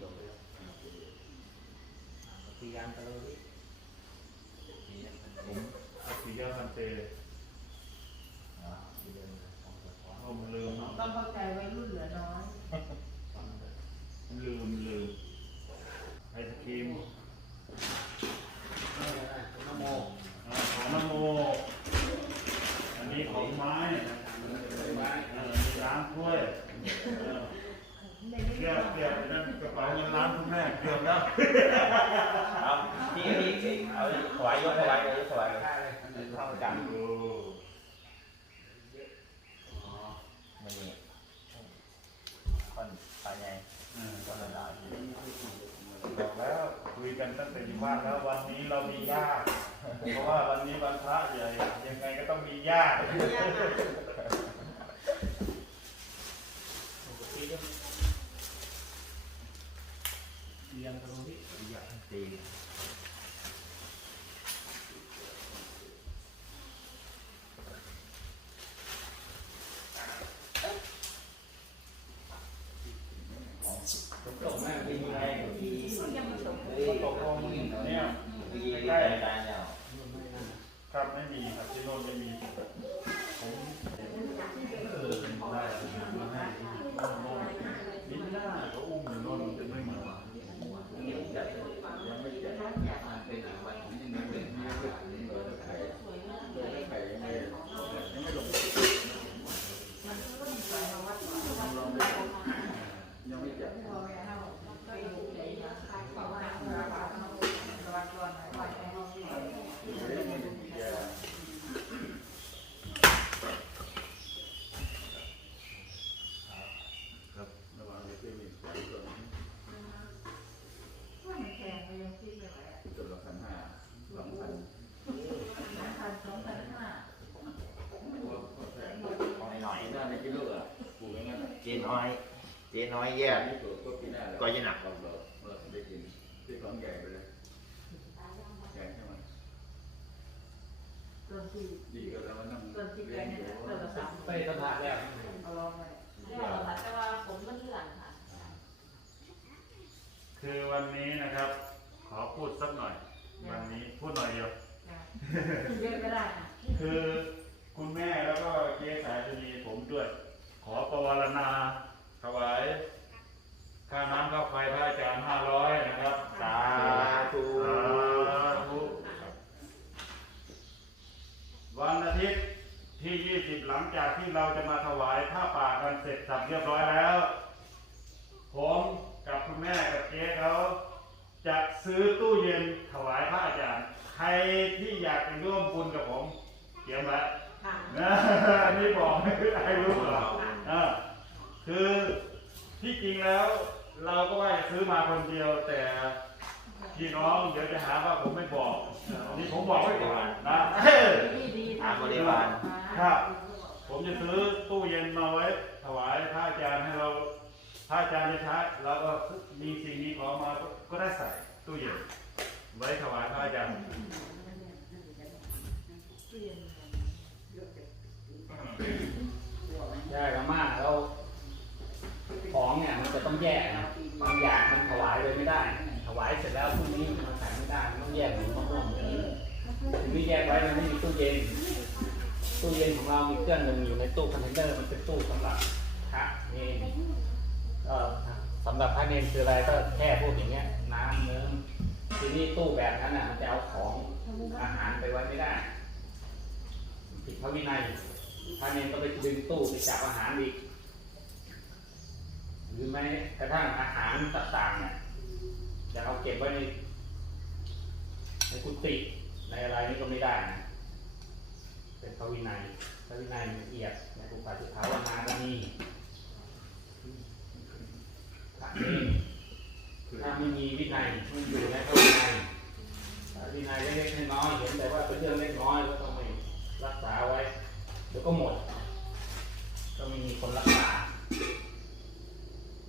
ช้อนตักผิดออกเลยพยายามตะลุยผมสียาคันเตอ่าเดินของตัวช้อนเอามันลืมเนาะต้องเข้าใจวัยรุ่นเหลือน้อย มันลืมลืมไอศครีม น้ำโม อ่าของนโม อันนี้ของไม้เออมีล้างถ้วยเออ ในนี้ เกือบเกือบนั่นกระเป๋าเงินล้านคุณแม่เกือบแล้ว เอาที่ที่ เอาถวายยกถวายเลยถวายเลยเข้ากันโอ้มันนี่คนไปไงคนลาวบอกแล้วคุยกันตั้งแต่อยู่บ้านแล้ววันนี้เรามีญาติเพราะว่าวันนี้วันพระใหญ่ยังไงก็ต้องมีญาติเรียงตรงนี้อย่างตี ตกแม่เป็นไงที่ ยังไม่จบ ก็ตกลงเนี่ย ที่ใกล้กันแล้ว ครับไม่มีครับที่โน่นไม่มีผมเออได้มาให้โน่นนิดหน้าก็อุ้มอยู่โน่นจะไม่มา ยังไม่จัดเป็นอีกวันที่หนึ่งเป็นที่เรื่องนี้เลยใครใครยังไม่ยังไม่ลง มันก็มีสายมาวัดก่อน ลองไปยังไม่จัด พอแม่เข้าไปดูใจนะเพราะว่าเราวัดวัดก่อนวัดไปห้องนี้ ยังไม่ได้แย่ ครับ ระหว่างที่เป็นแสนส่วน ว่ามันแพงไปยังคิดไม่ไหว จุดละพันห้าสองพัน สองพันสองพันห้า หน่อยๆน่าในกิโลอะปลูกงั้ นเจน้อยเจน้อยแย่อันนี้ปลูกก็กินได้แล้วก็จะหนักเราเราเราได้กินที่ของใหญ่ไปเลยใหญ่ใช่ไหมส่วนที่ดีก็แล้วนั่งส่วนที่แพเลี้ยงงอเนี่ยยู่ตัวละสามไปสะพานแล้วเอาลองไปได้หรอคะแต่ว่าผมมันเลื่อนค่ะ คือวันนี้นะครับ ขอพูดสักหน่อย วันนี้พูดหน่อยเดียวเยอะก็ได้ คือคุณแม่แล้วก็เจ๊สายชนีผมด้วย ขอประวารณาถวายค่าน้ำค่าไฟพระอาจารย์ห้าร้อยนะครับ สาธุสาธุวันอาทิตย์ที่20หลังจากที่เราจะมาถวายผ้าป่ากันเสร็จสับเรียบร้อยแล้ว ผมกับคุณแม่กับเจ๊เขาจะซื้อตู้เย็นถวายพระอาจารย์ ใครที่อยากจะร่วมบุญกับผมเขียนไว้ค่ะนะอันนี้บอกให้รู้เหร ออ่าคือที่จริงแล้วเราก็ว่าจะซื้อมาคนเดียว แต่พี่น้องเดี๋ยวจะหาว่าผมไม่บอกอันนี้ผมบอกไว้ก่อนนะเออดีดีหาบริวารครับ ผมจะซื้อตู้เย็นมาไว้ถวายพระอาจารย์ให้เราพระอาจารย์จะใช้เราก็มีสิ่งมีของมาก็ก็ได้ใส่ตู้เย็นไว้ถวายพระอาจารย์ พี่แยกไว้มันไม่มีตู้เย็น ตู้เย็นของเรามีเครื่องหนึ่งอยู่ในตู้คอนเทนเนอร์มันเป็นตู้สำหรับพระเนนก็สำหรับพระเนนคืออะไรก็แค่พวกอย่างเงี้ย น้ำเนื้อทีนี้ตู้แบบนั้นน่ะมันจะเอาของอาหารไปไว้ไม่ได้ผิดพระวินัยพระเนรก็ไปดึงตู้ไปจับอาหารอีกหรือแม้กระทั่งอาหารต่างๆเนี่ยจะเอาเก็บไว้ในในกุฏิ ในอะไรนี่ก็ไม่ได้นะเป็นพระวินัยพระวินัยมันละเอียดในอุปาสิภาวนาก็มีพระเนรถ้าไม่มีวินัยไม่อยู่ในพระวินัยพระวินัยเล็กๆน้อยๆเห็นแต่ว่าเป็นเรื่องเล็กน้อยก็ต้องไม่รักษาไว้เดี๋ยวก็หมด ก็ไม่มีคนรักษา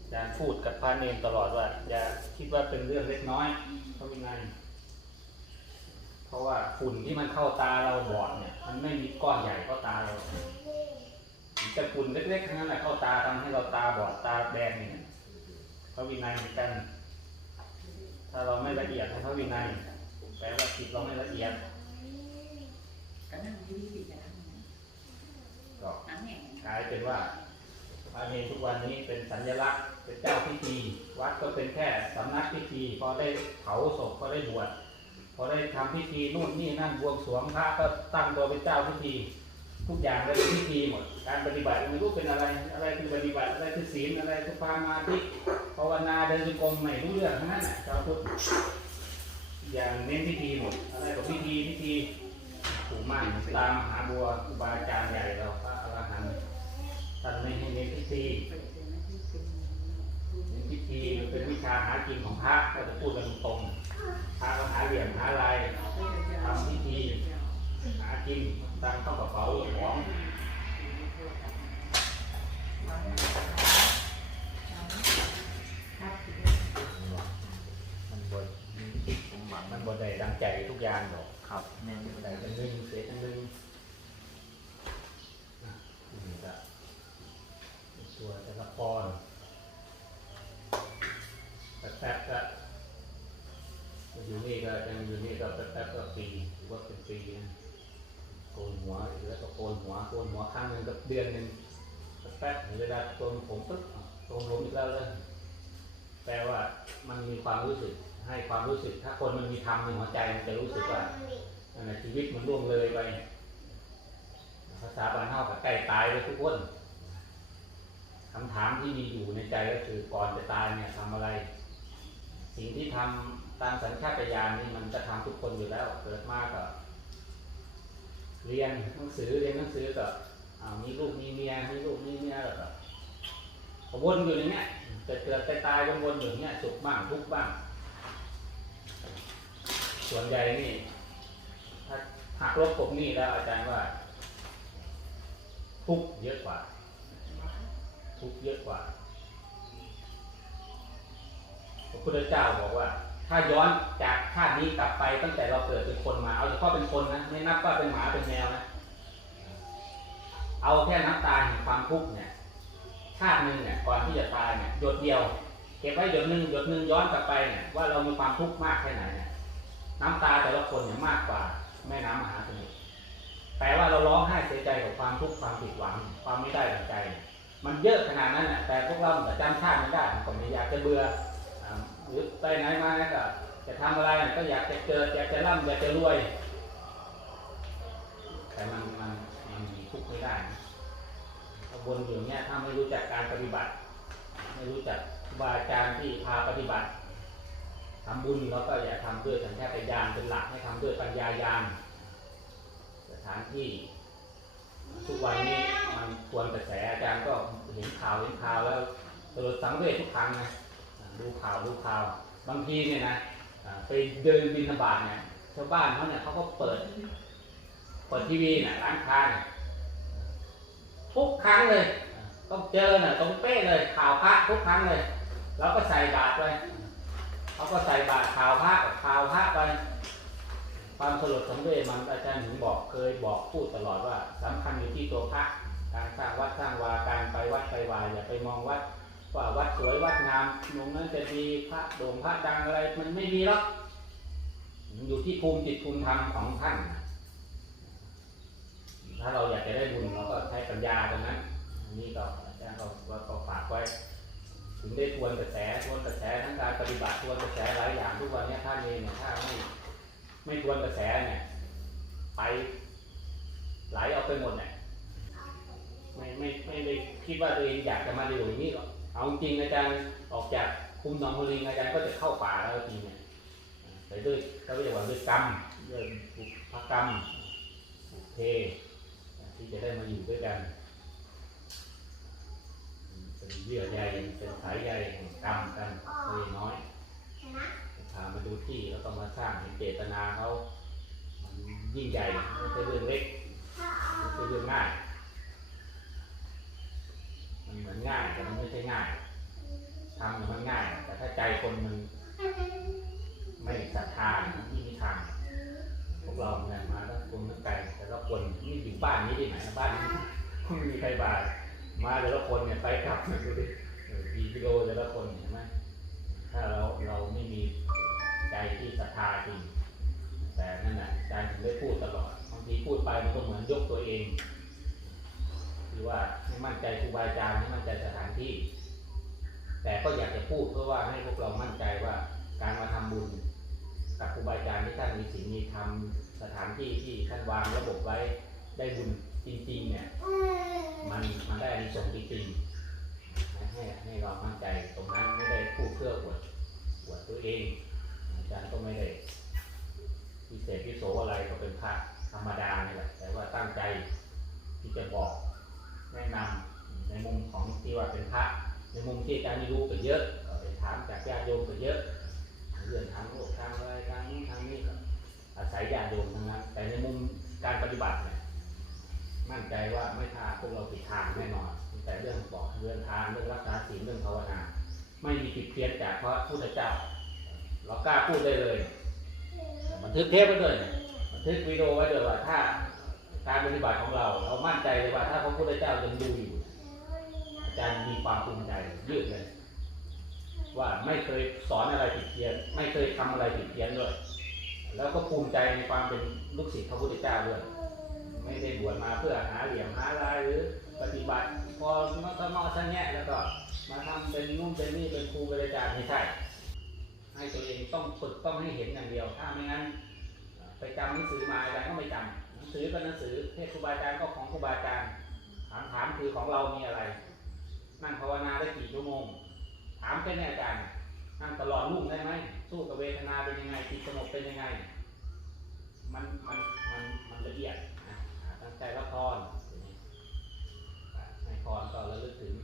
อาจารย์พูดกับพระเนรตลอดว่า อย่าคิดว่าเป็นเรื่องเล็กน้อยก็มีไง เพราะว่าฝุ่นที่มันเข้าตาเราบอดเนี่ย มันไม่มีก้อนใหญ่เข้าตาเราจะฝุ่นเล็กๆทั้งนั้นแหละเข้าตาทำให้เราตาบอดตาแดงเนี่ยพระวินัยเหมือนกัน ถ้าเราไม่ละเอียดของพระวินัยแปลว่าจิตเราไม่ละเอียดก็นั่งที่ดีๆนะก็นั่งแห่งกลายเป็นว่าพระเนรทุกวันนี้เป็นสัญลักษณ์เป็นเจ้าพิธี วัดก็เป็นแค่สำนักพิธีพอได้เผาศพพอได้บวชพ อได้ทำพิธีนู่นนี่นั่นบวงสรวงพระก็ตั้งตัวเป็นเจ้าพิธี ทุกอย่างเลยเป็นพิธีหมดการปฏิบัติไม่รู้เป็นอะไร อะไรคือปฏิบัติอะไรคือศีลอะไรคือความมาธิภาวนาเดินจงกรมไม่รู้เรื่องทั้งนั้นชาวพุทธอย่างเน้นพิธีหมดอะไรกับพิธีพิธีถูกมั่นตามมหาบัวครูบาอาจารย์ใหญ่เราพระอรหันต์ท่านไม่ให้เน้นพิธีเน้นพิธีมันเป็นวิชาหากินของพระก็จะพูดกันตรง พระก็หาเหลี่ยมหาลายทำพิธีหากินตั้งเข้ากระเป๋าของมันบดผมหวังมันบดได้ดังใจทุกอย่างหรอกครับแม่นได้จังนึงเสียจังนึงอะนี่ก็ตัวแต่ละปอนแป๊บๆก็อยู่นี่ก็ยังอยู่นี่ก็แป๊บๆก็ปีหรือว่าเป็นปีนะโกนหัวแล้วก็โก นหัวโกนหัวครั้งหนึ่งกับเดือนหนึ่งแป๊บเวลาโกนผมปึ๊บโกนผมอีกแล้วเลยแปลว่ามันมีความรู้สึกให้ความรู้สึก ถ้าคนมันมีธรรมในหัวใจมันจะรู้สึกว่าชีวิตมันล่วงเลยไป ภาษาบาลเฮากับใกล้ตายเลยทุกคนคำถามที่มีอยู่ในใจก็คือก่อนจะตายเนี่ยทำอะไร สิ่งที่ทำตามสัญชาตญาณนี่มันจะทำทุกคนอยู่แล้ว เกิดมาก็ เรียนหนังสือเรียนหนังสือก็มีลูกมีเมียมีลูกมีเมียแล้วก็วนอยู่อย่างเงี้ยจะเกิดไปตายวนๆอยู่เนี้ยสุขบ้างทุกบ้าง ส่วนใหญ่นี่ถ้าหักลบกบนี้แล้วอาจารย์ว่า ทุกเยอะกว่า ทุกเยอะกว่าพระพุทธเจ้าบอกว่า ถ้าย้อนจากชาตินี้กลับไปตั้งแต่เราเกิดเป็นคนมา เอาเฉพาะเป็นคนนะไม่นับว่าเป็นหมาเป็นแมวนะ เอาแค่น้ำตาแห่งความทุกข์เนี่ย ชาติหนึ่งเนี่ยก่อนที่จะตายเนี่ยหยดเดียว เก็บไว้หยดหนึ่งหยดหนึ่งย้อนกลับไปเนี่ยว่าเรามีความทุกข์มากแค่ไหนเนี่ยน้ำตาแต่ละคนเนี่ยมากกว่าแม่น้ำมหาสมุทรแต่ว่าเราร้องไห้เสียใจกับความทุกข์ความผิดหวัง ความไม่ได้ดังใจ มันเยอะขนาดนั้นน่ะแต่พวกเราแต่จำชาติไม่ได้ก็ไม่อยากจะเบื่อ หรือไปไหนมาเนี่ยก็จะทำอะไรก็อยากจะเกิดอยากจะร่ำอยากจะรวยแต่มันมันมันมีทุกข์ไม่ได้นะวนอยู่เนี้ยถ้าไม่รู้จักการปฏิบัติ ไม่รู้จักครูบาอาจารย์ที่พาปฏิบัติทำบุญแล้วก็อย่าทำด้วยสัญชาตญาณเป็นหลักให้ทำด้วยปัญญายาณสถานที่ ทุกวันนี้มันควรกระแสอาจารย์ก็เห็นข่าวเห็นข่าวแล้วสลดสังเวชทุกครั้งนะ ดูข่าวดูข่าว บางทีเนี่ยนะไปเดินบินธบาตเนี่ยชาวบ้านเขาเนี่ยเขาก็เปิดเปิดทีวีเนี่ยร้านค้าเนี่ยทุกครั้งเลย ต้องเจอเนี่ยตรงเป๊ะเลยข่าวพระทุกครั้งเลยแล้วก็ใส่บาตรไปเขาก็ใส่บาตรข่าวพระข่าวพระไปความสลดสังเวชมันอาจารย์ถึงบอกเคยบอกพูดตลอดว่าสำคัญอยู่ที่ตัวพระการสร้างวัดสร้างวาการไปวัดไปวาอย่าไปมองวัด ว่าวัดสวยวัดงามตรงนั้นจะดีพระโด่งพระดังอะไรมันไม่มีหรอกมันอยู่ที่ภูมิจิตภูมิธรรมของท่าน ถ้าเราอยากจะได้บุญเราก็ใช้ปัญญาตรงนั้นนนี้ก็อาจารย์ก็ก็ก็ฝากไว้ ถึงได้ทวนกระแสทวนกระแสทั้งการปฏิบัติทวนกระแสหลายอย่างทุกวันนี้ท่านเองเนี่ยถ้าไม่ไม่ทวนกระแสเนี่ยไปไหลเอาไปหมดเนี่ยไม่ไม่ไม่ได้คิดว่าตัวเองอยากจะมาอยู่อย่างนี้หรอก เอาจริงอาจารย์ออกจากคุมหนองโมลิงอาจารย์ก็จะเข้าป่าแล้วทีเนี่ยไปด้วยเขาเรียกว่าด้วยกรรมด้วยบุพกรรมบุเพที่จะได้มาอยู่ด้วยกันเป็นเยื่อใยเป็นสายใยแห่งกรรมกันเลยน้อยพามาดูที่แล้วก็มาสร้างเห็นเจตนาเขามันยิ่งใหญ่ไม่ใช่เรื่องเล็กไม่ใช่เรื่องง่าย มันเหมือนง่ายแต่มันไม่ใช่ง่ายทำเนี่ยมันง่าย แต่ถ้าใจคนมันไม่ศรัทธามันไม่มีทางพวกเราเนี่ยมาตั้งกลุ่มตั้งไกลแต่ละคนนี่อยู่บ้านนี้ที่ไหนบ้านนี้ไม่มีใครบาดมาแต่ละคนเนี่ยไปกลับดูดิกี่กิโลแต่ละคนเห็นไหมถ้าเราเราไม่มีใจที่ศรัทธาจริงแต่นั่นแหละอาจารย์ถึงได้พูดตลอดบางทีพูดไปมันก็เหมือนยกตัวเอง รือว่าให้มั่นใจครูบาอาจารย์ให้มั่นใจสถานที่ แต่ก็อยากจะพูดเพื่อว่าให้พวกเรามั่นใจว่าการมาทำบุญกับครูบาอาจารย์ที่ท่านมีศีลมีธรรมสถานที่ที่ท่านวางระบบไว้ได้บุญจริงๆเนี่ยมันมันได้อานิสงส์จริงๆให้ให้เรามั่นใจตรงนั้นไม่ได้พูดเพื่ออวดอวดตัวเองอาจารย์ก็ไม่ได้พิเศษพิโสอะไรก็เป็นพระธรรมดาเนี่ยแหละแต่ว่าตั้งใจที่จะบอก แนะนำในมุมของที่ว่าเป็นพระในมุมที่อาจารย์ไม่รู้ก็เยอะก็ไปถามจากญาติโยมก็เยอะเรื่องทางโลกทางอะไรทางนู้ทางนี้ก็อาศัยญาติโยมทั้งนั้น แต่ในมุมการปฏิบัติเนี่ยมั่นใจว่าไม่พาพวกเราผิดทางแน่นอน แต่เรื่องบอกเรื่องทางเรื่องรักษาศีลเรื่องภาวนา ไม่มีผิดเพี้ยนจากพระพุทธเจ้า เรากล้าพูดได้เลยบันทึกเทปไว้เลยบันทึกวิดีโอไว้เลยว่าถ้า การปฏิบัติของเรา เรามั่นใจเลยว่าถ้าพระพุทธเจ้ายังดูอยู่ อาจารย์มีความภูมิใจยืดเลย ว่าไม่เคยสอนอะไรผิดเพี้ยน ไม่เคยทำอะไรผิดเพี้ยนด้วยแล้วก็ภูมิใจในความเป็นลูกศิษย์พระพุทธเจ้าด้วย ไม่ได้บวชมาเพื่อหาเหลี่ยมหาลายหรือปฏิบัติพอมาตนอสัญญะแล้วก็มาทำเป็นนู่นเป็นนี่เป็นครูเป็นอาจารย์ไม่ใช่ให้ตัวเองต้องฝึกต้องให้เห็นอย่างเดียว ถ้าไม่งั้น ไปจำหนังสือมาอาจารก็ไม่จำ หนังสือก็หนังสือเทศครูบาอาจารย์ก็ของครูบาอาจารย์ถามถามคือของเรามีอะไร นั่งภาวนาได้กี่ชั่วโมง ถามแค่นี้อาจารย์นั่งตลอดรุ่งได้ไหมสู้กับเวทนาเป็นยังไงจิตสงบเป็นยังไง มันมันมันมันละเอียดนะตั้งใจละพรอย่างนี้อ่าให้พรก็ระลึกถึง